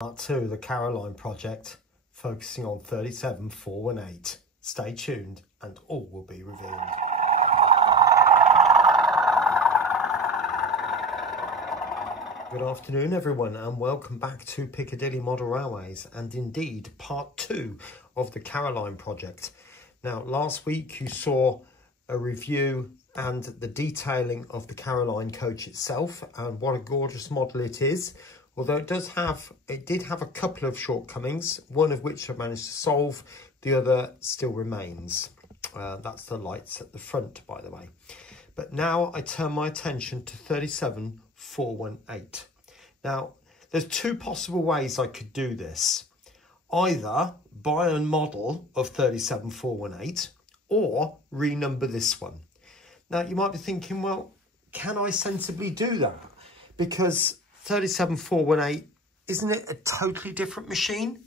Part 2 of the Caroline project, focusing on 37418. Stay tuned and all will be revealed. Good afternoon everyone and welcome back to Piccadilly Model Railways and indeed part 2 of the Caroline project. Now last week you saw a review and the detailing of the Caroline coach itself and what a gorgeous model it is. Although it did have a couple of shortcomings, one of which I've managed to solve, the other still remains. That's the lights at the front, by the way. But now I turn my attention to 37418. Now, there's two possible ways I could do this. Either buy a model of 37418 or renumber this one. Now, you might be thinking, well, can I sensibly do that? Because 37418, isn't it a totally different machine?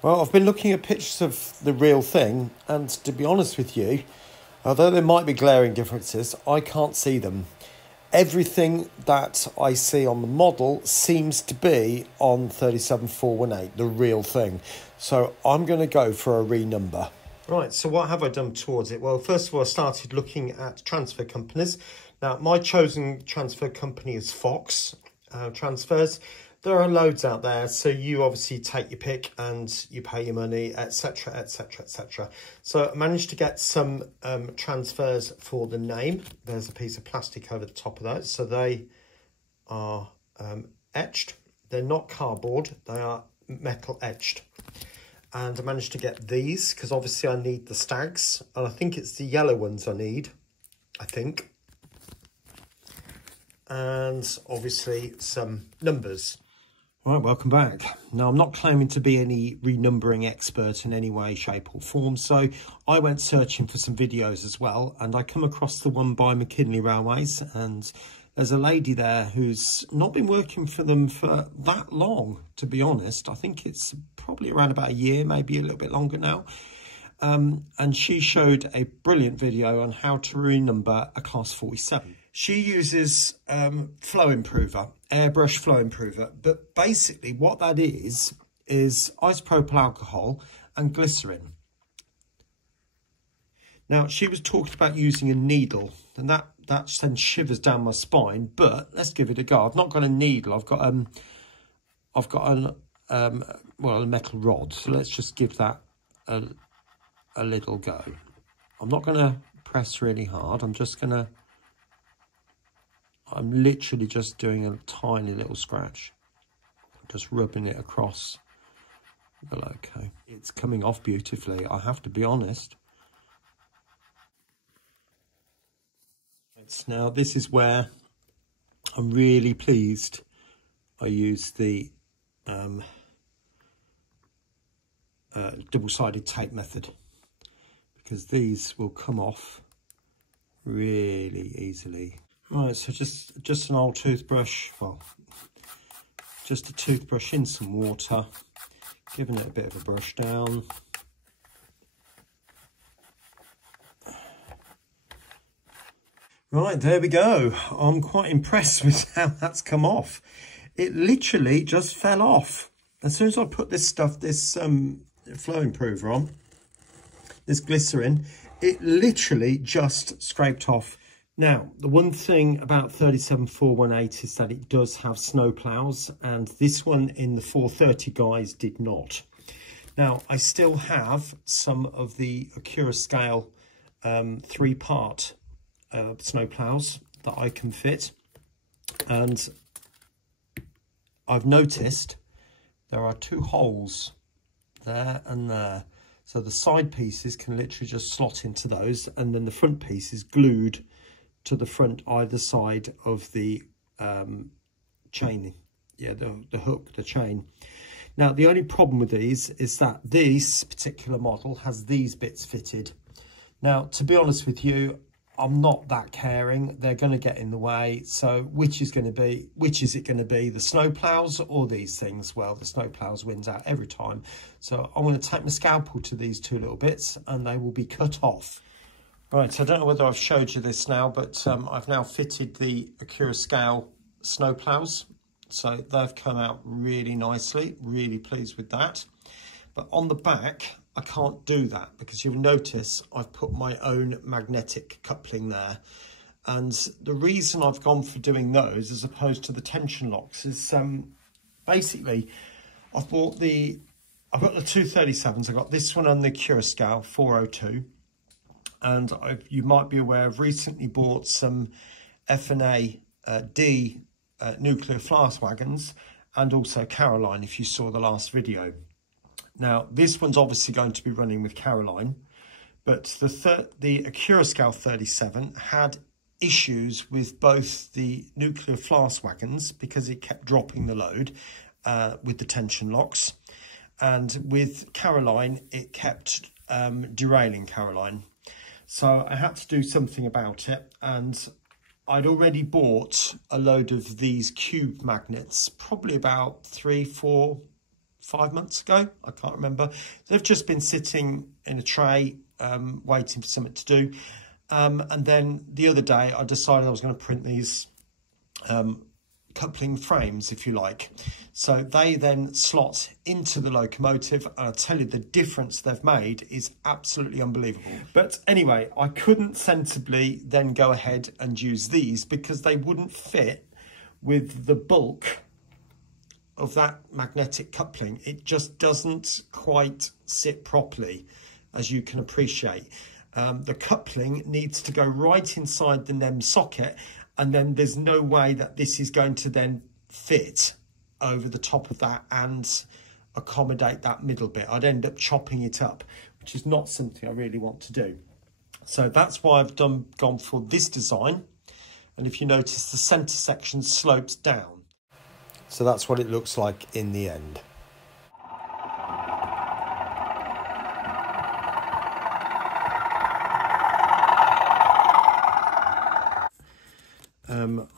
Well, I've been looking at pictures of the real thing, and to be honest with you, although there might be glaring differences, I can't see them. Everything that I see on the model seems to be on 37418, the real thing. So I'm going to go for a renumber. Right, so what have I done towards it? Well, first of all, I started looking at transfer companies. Now, my chosen transfer company is Fox Transfers. There are loads out there, so you obviously take your pick and you pay your money, etc, etc, etc. So I managed to get some transfers for the name. There's a piece of plastic over the top of those, so they are etched. They're not cardboard, they are metal etched. And I managed to get these because obviously I need the stags, and I think it's the yellow ones I need, I think. And obviously some numbers. All right, welcome back. Now, I'm not claiming to be any renumbering expert in any way, shape or form, so I went searching for some videos as well, and I come across the one by McKinley Railways, and there's a lady there who's not been working for them for that long, to be honest. I think it's probably around about a year, maybe a little bit longer now. And she showed a brilliant video on how to renumber a Class 47. She uses flow improver, airbrush flow improver, but basically what that is isopropyl alcohol and glycerin. Now, she was talking about using a needle, and that sends shivers down my spine, but let's give it a go. I've not got a needle, I've got a metal rod, so let's just give that a little go. I'm not going to press really hard, I'm literally just doing a tiny little scratch, just rubbing it across the loco. It's coming off beautifully, I have to be honest. Now this is where I'm really pleased I used the double-sided tape method, because these will come off really easily. Right, so just an old toothbrush, well, just a toothbrush in some water, giving it a bit of a brush down. Right, there we go. I'm quite impressed with how that's come off. It literally just fell off. As soon as I put this stuff, this flow improver on, this glycerin, it literally just scraped off. Now, the one thing about 37418 is that it does have snow ploughs, and this one in the 430 guys did not. Now, I still have some of the Acura scale 3-part snow ploughs that I can fit, and I've noticed there are 2 holes there and there. So the side pieces can literally just slot into those, and then the front piece is glued to the front either side of the chain, the hook, the chain. Now, the only problem with these is that this particular model has these bits fitted. Now, to be honest with you, I'm not that caring. They're going to get in the way. So which is it going to be, the snow ploughs or these things? Well, the snow ploughs wins out every time. So I'm going to take my scalpel to these 2 little bits and they will be cut off. Right, I don't know whether I've showed you this now, but I've now fitted the Acura scale snow ploughs So they've come out really nicely, really pleased with that. But on the back, I can't do that because you'll notice I've put my own magnetic coupling there. And the reason I've gone for doing those as opposed to the tension locks is basically I've got the 237s. I've got this one on the Cura scale 402. And you might be aware I've recently bought some F&A D nuclear flask wagons and also Caroline, if you saw the last video. Now, this one's obviously going to be running with Caroline, but the Acura Scale 37 had issues with both the nuclear flask wagons because it kept dropping the load with the tension locks, and with Caroline, it kept derailing Caroline. So I had to do something about it, and I'd already bought a load of these cube magnets, probably about 3, 4, 5 months ago. I can't remember. They've just been sitting in a tray, waiting for something to do. And then the other day, I decided I was going to print these coupling frames, if you like. So they then slot into the locomotive, and I tell you, the difference they've made is absolutely unbelievable. But anyway, I couldn't sensibly then go ahead and use these because they wouldn't fit with the bulk of that magnetic coupling. It just doesn't quite sit properly, as you can appreciate. The coupling needs to go right inside the NEM socket, and then there's no way that this is going to then fit over the top of that and accommodate that middle bit. I'd end up chopping it up, which is not something I really want to do. So that's why I've gone for this design. And if you notice, the centre section slopes down. So that's what it looks like in the end.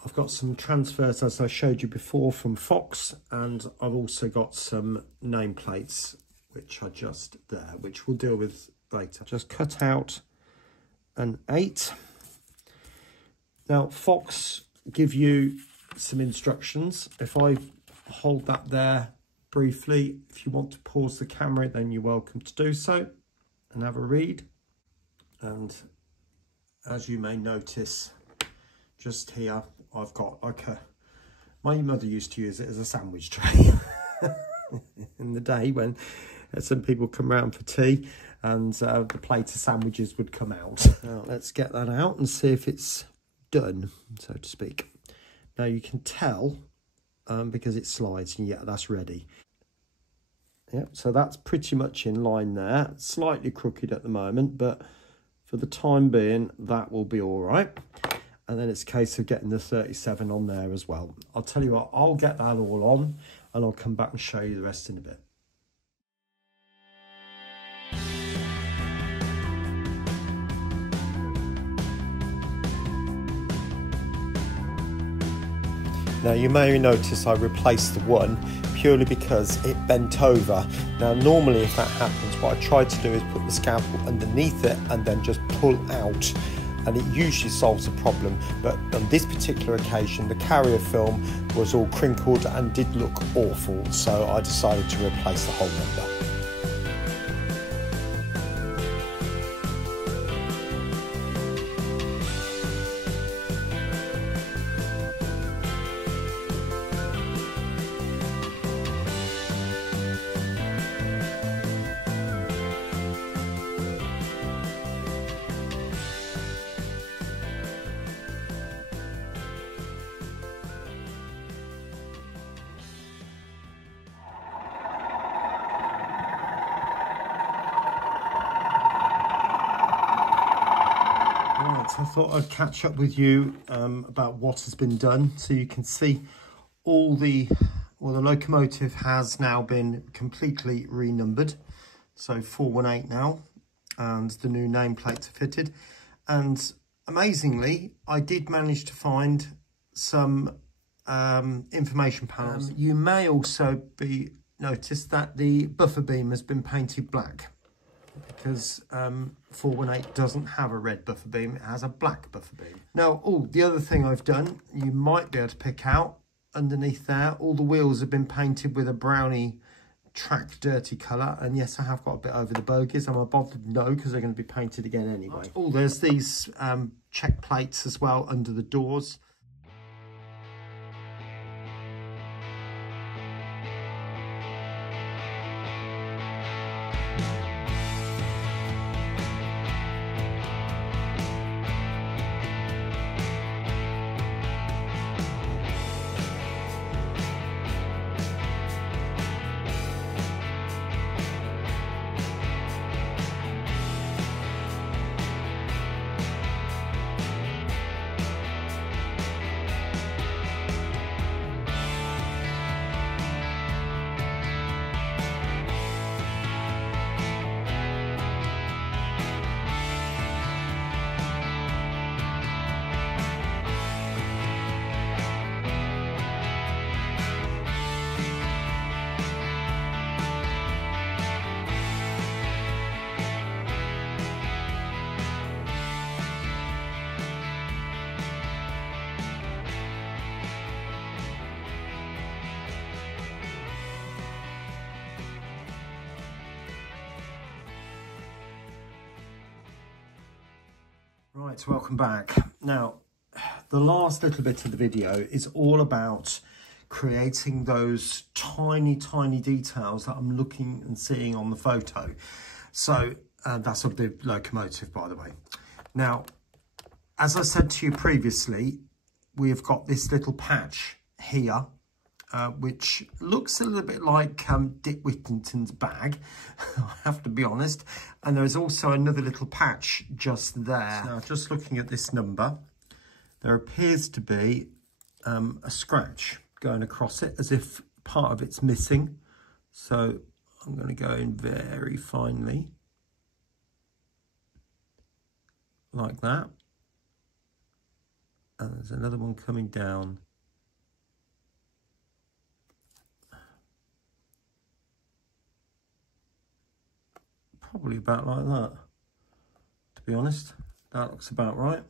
I've got some transfers, as I showed you before, from Fox, and I've also got some nameplates which are just there, which we'll deal with later. Just cut out an 8. Now, Fox give you some instructions. If I hold that there briefly, if you want to pause the camera, then you're welcome to do so and have a read. And as you may notice, just here, I've got like my mother used to use it as a sandwich tray in the day when some people come round for tea, and the plate of sandwiches would come out. Now, let's get that out and see if it's done, so to speak. Now you can tell because it slides, and yeah, that's ready. Yep, so that's pretty much in line there. It's slightly crooked at the moment, but for the time being, that will be all right. And then it's a case of getting the 37 on there as well. I'll tell you what, I'll get that all on, and I'll come back and show you the rest in a bit. Now you may notice I replaced the one purely because it bent over. Now normally if that happens, what I try to do is put the scalpel underneath it and then just pull out, and it usually solves the problem. But on this particular occasion, the carrier film was all crinkled and did look awful, so I decided to replace the whole number. So I thought I'd catch up with you about what has been done, so you can see all the locomotive has now been completely renumbered, so 418 now, and the new nameplates are fitted. And amazingly, I did manage to find some information panels. You may also be noticed that the buffer beam has been painted black, because 418 doesn't have a red buffer beam, it has a black buffer beam. Now, the other thing I've done, you might be able to pick out, underneath there. All the wheels have been painted with a brownie track dirty colour, and yes, I have got a bit over the bogies. Am I bothered? No, because they're going to be painted again anyway. Oh, there's these check plates as well under the doors. Right, welcome back. Now, the last little bit of the video is all about creating those tiny details that I'm looking and seeing on the photo. So that's of the locomotive, by the way. Now, as I said to you previously, we have got this little patch here, which looks a little bit like Dick Whittington's bag, I have to be honest. And there is also another little patch just there. Now, just looking at this number, there appears to be a scratch going across it, as if part of it's missing. So I'm going to go in very finely, like that. And there's another one coming down. Probably about like that, to be honest. That looks about right.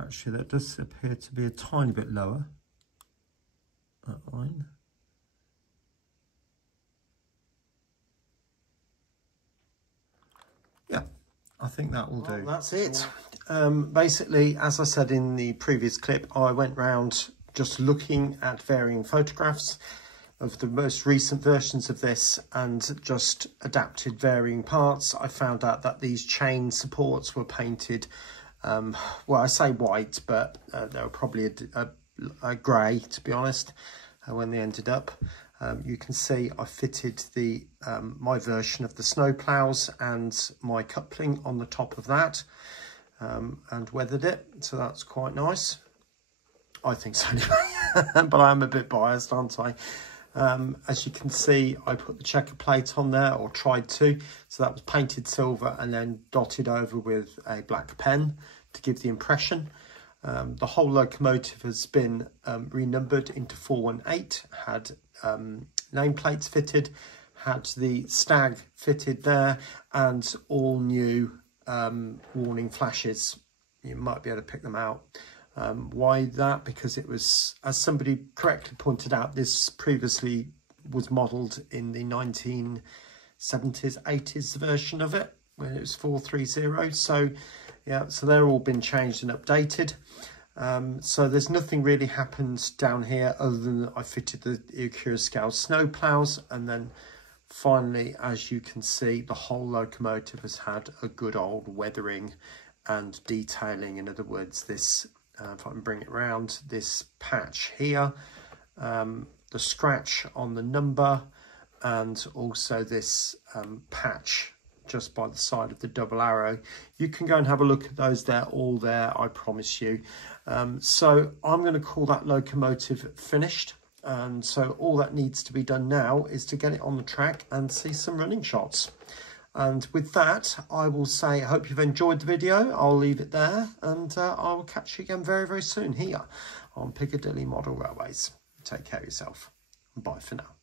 Actually, that does appear to be a tiny bit lower, that line. Yeah, I think that will do. That's it. Basically, as I said in the previous clip, I went round just looking at varying photographs of the most recent versions of this and just adapted varying parts. I found out that these chain supports were painted, well, I say white, but they were probably a grey, to be honest, when they ended up. You can see I fitted the my version of the snow ploughs and my coupling on the top of that, and weathered it, so that's quite nice. I think so anyway, but I'm a bit biased, aren't I? As you can see, I put the checker plate on there, or tried to, so that was painted silver and then dotted over with a black pen to give the impression. The whole locomotive has been renumbered into 418, had nameplates fitted, had the stag fitted there, and all new warning flashes. You might be able to pick them out. Why that? Because it was, as somebody correctly pointed out, this previously was modelled in the 1970s, 80s version of it, when it was 430. So yeah, so they're all been changed and updated. So there's nothing really happened down here other than I fitted the Acura scale snow ploughs, and then finally, as you can see, the whole locomotive has had a good old weathering and detailing. In other words, this if I can bring it round, this patch here, the scratch on the number, and also this patch just by the side of the double arrow. You can go and have a look at those. They're all there, I promise you. So I'm going to call that locomotive finished. And so all that needs to be done now is to get it on the track and see some running shots. And with that, I will say, I hope you've enjoyed the video. I'll leave it there, and I will catch you again very, very soon here on Piccadilly Model Railways. Take care of yourself. Bye for now.